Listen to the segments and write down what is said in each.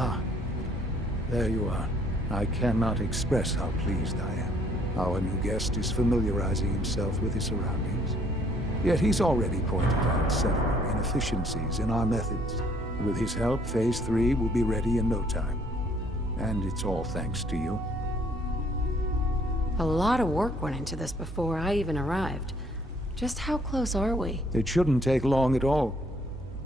Ah, there you are. I cannot express how pleased I am. Our new guest is familiarizing himself with his surroundings. Yet he's already pointed out several inefficiencies in our methods. With his help, Phase 3 will be ready in no time. And it's all thanks to you. A lot of work went into this before I even arrived. Just how close are we? It shouldn't take long at all.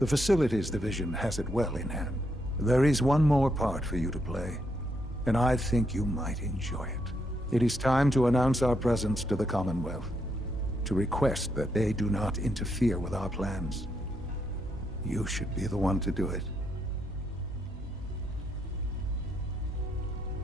The Facilities Division has it well in hand. There is one more part for you to play, and I think you might enjoy it. It is time to announce our presence to the Commonwealth, to request that they do not interfere with our plans. You should be the one to do it.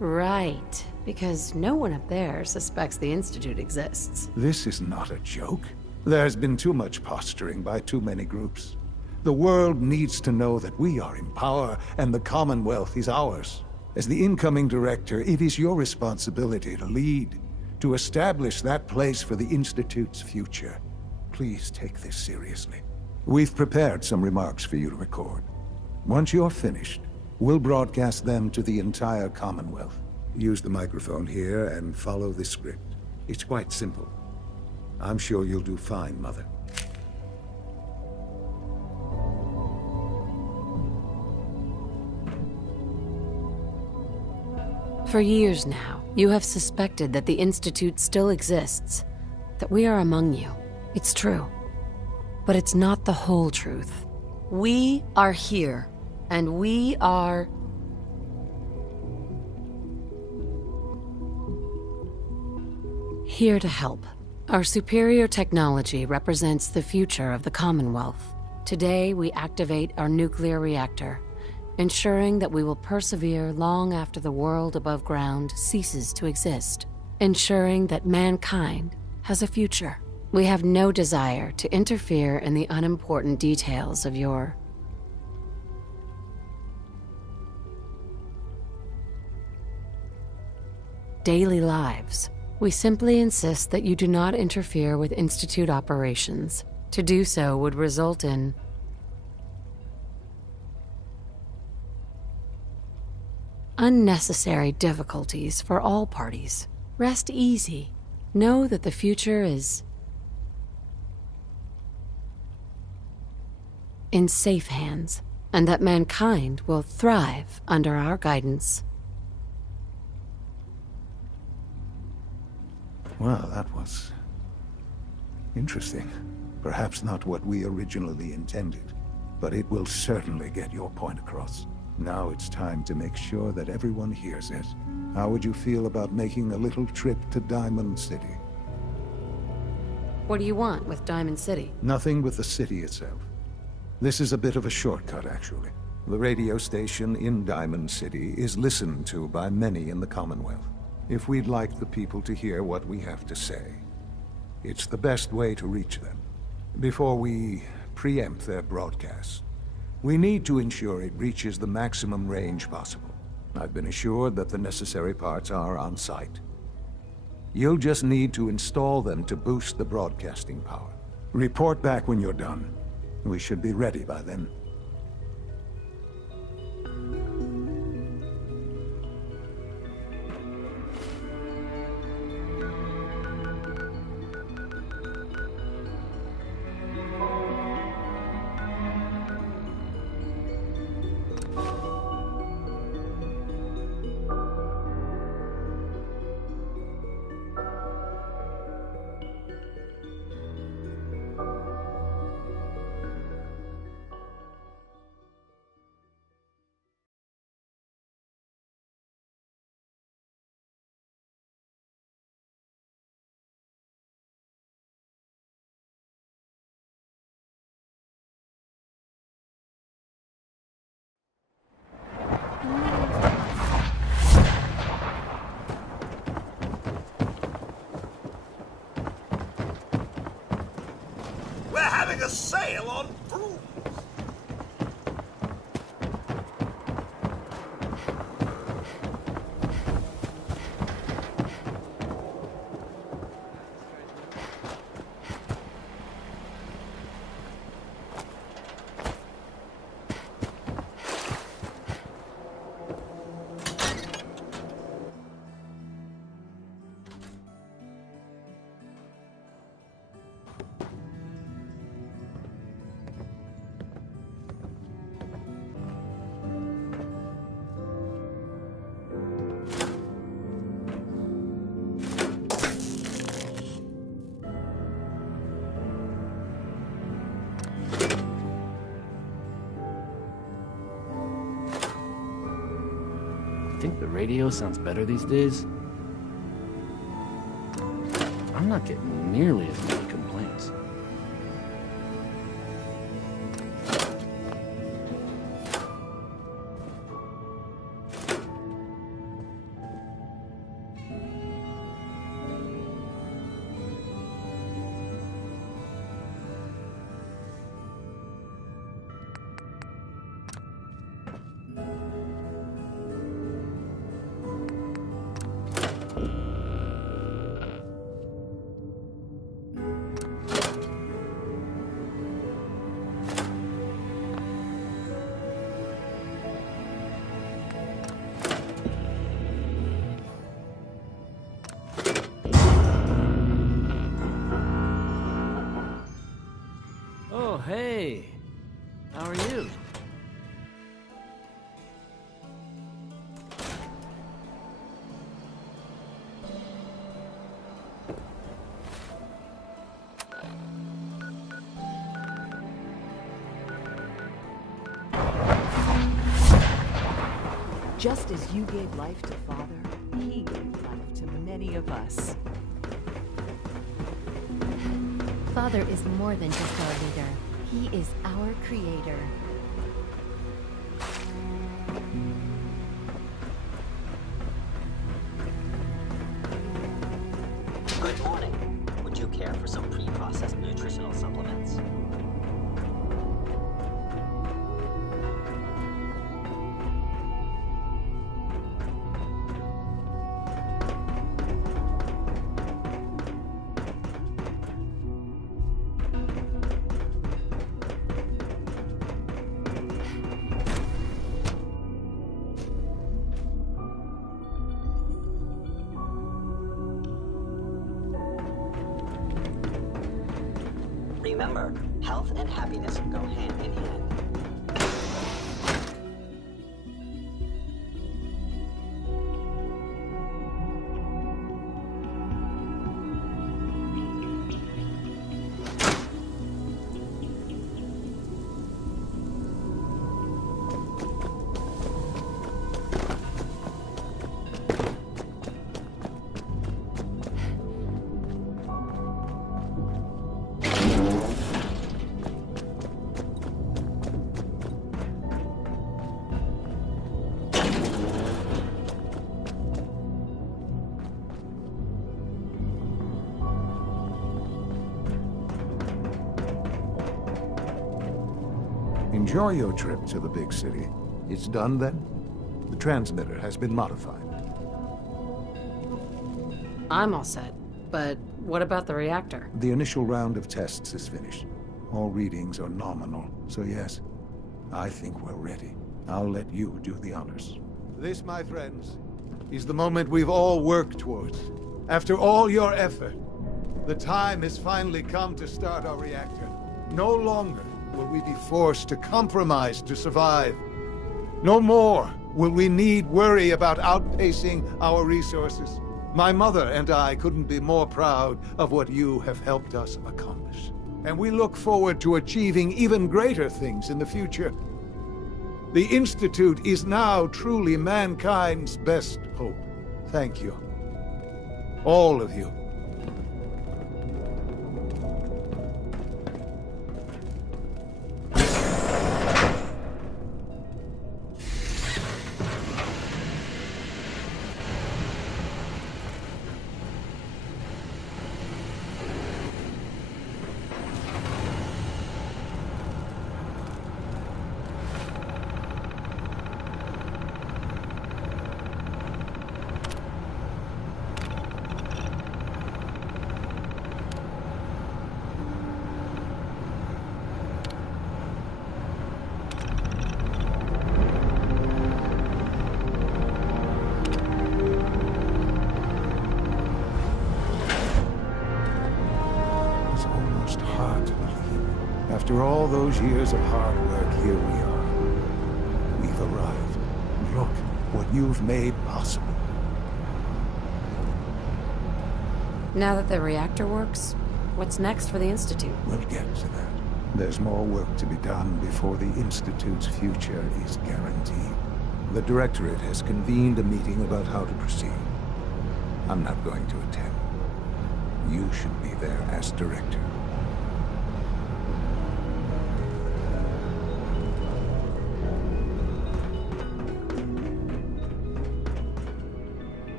Right, because no one up there suspects the Institute exists. This is not a joke. There's been too much posturing by too many groups. The world needs to know that we are in power and the Commonwealth is ours. As the incoming director, it is your responsibility to lead, to establish that place for the Institute's future. Please take this seriously. We've prepared some remarks for you to record. Once you're finished, we'll broadcast them to the entire Commonwealth. Use the microphone here and follow the script. It's quite simple. I'm sure you'll do fine, Mother. For years now, you have suspected that the Institute still exists, that we are among you. It's true. But it's not the whole truth. We are here, and we are... here to help. Our superior technology represents the future of the Commonwealth. Today, we activate our nuclear reactor, ensuring that we will persevere long after the world above ground ceases to exist, ensuring that mankind has a future. We have no desire to interfere in the unimportant details of your daily lives. We simply insist that you do not interfere with Institute operations. To do so would result in unnecessary difficulties for all parties. Rest easy. Know that the future is in safe hands, and that mankind will thrive under our guidance. Well, that was interesting. Perhaps not what we originally intended, but it will certainly get your point across. Now it's time to make sure that everyone hears it. How would you feel about making a little trip to Diamond City? What do you want with Diamond City? Nothing with the city itself. This is a bit of a shortcut, actually. The radio station in Diamond City is listened to by many in the Commonwealth. If we'd like the people to hear what we have to say, it's the best way to reach them. Before we preempt their broadcast, we need to ensure it reaches the maximum range possible. I've been assured that the necessary parts are on site. You'll just need to install them to boost the broadcasting power. Report back when you're done. We should be ready by then. We're having a sale on brooms. think the radio sounds better these days? I'm not getting nearly as many complaints. Oh, hey. How are you? Just as you gave life to Father, he gave life to many of us. Father is more than just our leader. He is our creator. Good morning. Would you care for some pre-processed nutritional supplements? Remember, health and happiness go hand in hand. Enjoy your trip to the big city. It's done then? The transmitter has been modified. I'm all set. But what about the reactor? The initial round of tests is finished. All readings are nominal, so yes, I think we're ready. I'll let you do the honors. This, my friends, is the moment we've all worked towards. After all your effort, the time has finally come to start our reactor. No longer will we be forced to compromise to survive. No more will we need worry about outpacing our resources. My mother and I couldn't be more proud of what you have helped us accomplish. And we look forward to achieving even greater things in the future. The Institute is now truly mankind's best hope. Thank you. All of you. After all those years of hard work, here we are. We've arrived. Look what you've made possible. Now that the reactor works, what's next for the Institute? We'll get to that. There's more work to be done before the Institute's future is guaranteed. The Directorate has convened a meeting about how to proceed. I'm not going to attend. You should be there as Director.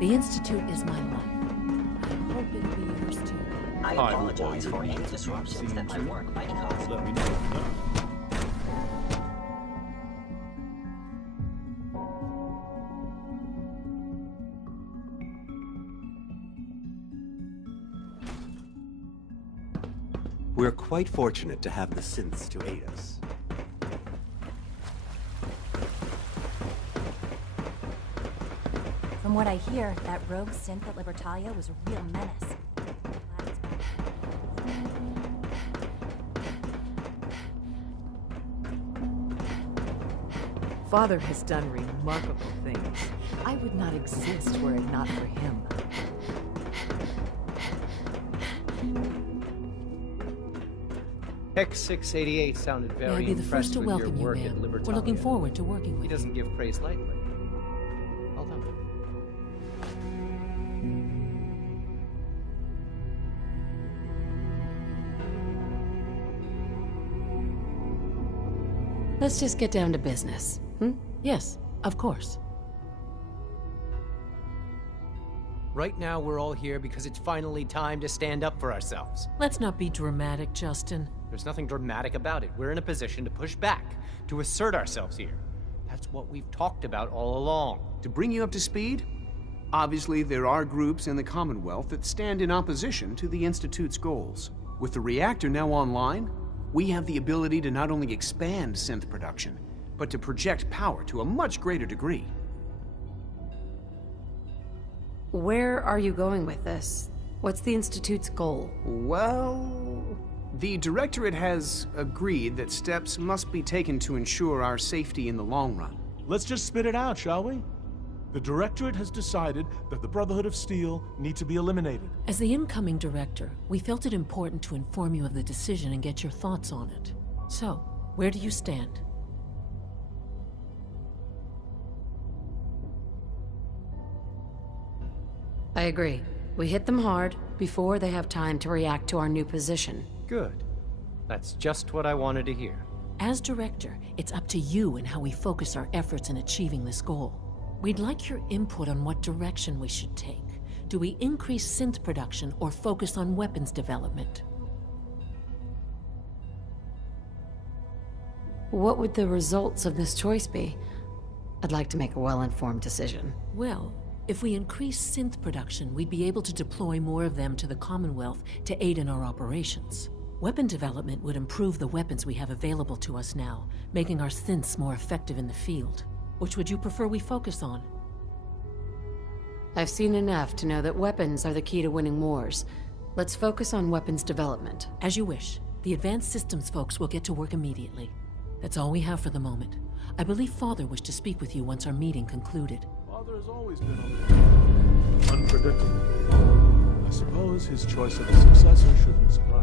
The Institute is my life. I hope it'll be yours too. I apologize for any disruptions that my work might cause. Let me know. We're quite fortunate to have the synths to aid us. From what I hear, that rogue synth at Libertalia was a real menace. Father has done remarkable things. I would not exist were it not for him. X688 sounded very May I be the impressed first to with your welcome you, work at ma'am. Libertalia. We're looking forward to working with He you. doesn't give praise lightly. Well done. Let's just get down to business. Yes, of course. Right now, we're all here because it's finally time to stand up for ourselves. Let's not be dramatic, Justin. There's nothing dramatic about it. We're in a position to push back, to assert ourselves here. That's what we've talked about all along. To bring you up to speed, obviously there are groups in the Commonwealth that stand in opposition to the Institute's goals. With the reactor now online, we have the ability to not only expand synth production, but to project power to a much greater degree. Where are you going with this? What's the Institute's goal? Well, the Directorate has agreed that steps must be taken to ensure our safety in the long run. Let's just spit it out, shall we? The Directorate has decided that the Brotherhood of Steel need to be eliminated. As the incoming director, we felt it important to inform you of the decision and get your thoughts on it. So, where do you stand? I agree. We hit them hard before they have time to react to our new position. Good. That's just what I wanted to hear. As director, it's up to you and how we focus our efforts in achieving this goal. We'd like your input on what direction we should take. Do we increase synth production or focus on weapons development? What would the results of this choice be? I'd like to make a well-informed decision. Well, if we increase synth production, we'd be able to deploy more of them to the Commonwealth to aid in our operations. Weapon development would improve the weapons we have available to us now, making our synths more effective in the field. Which would you prefer we focus on? I've seen enough to know that weapons are the key to winning wars. Let's focus on weapons development. As you wish. The advanced systems folks will get to work immediately. That's all we have for the moment. I believe Father wished to speak with you once our meeting concluded. Father has always been unpredictable. I suppose his choice of a successor shouldn't surprise.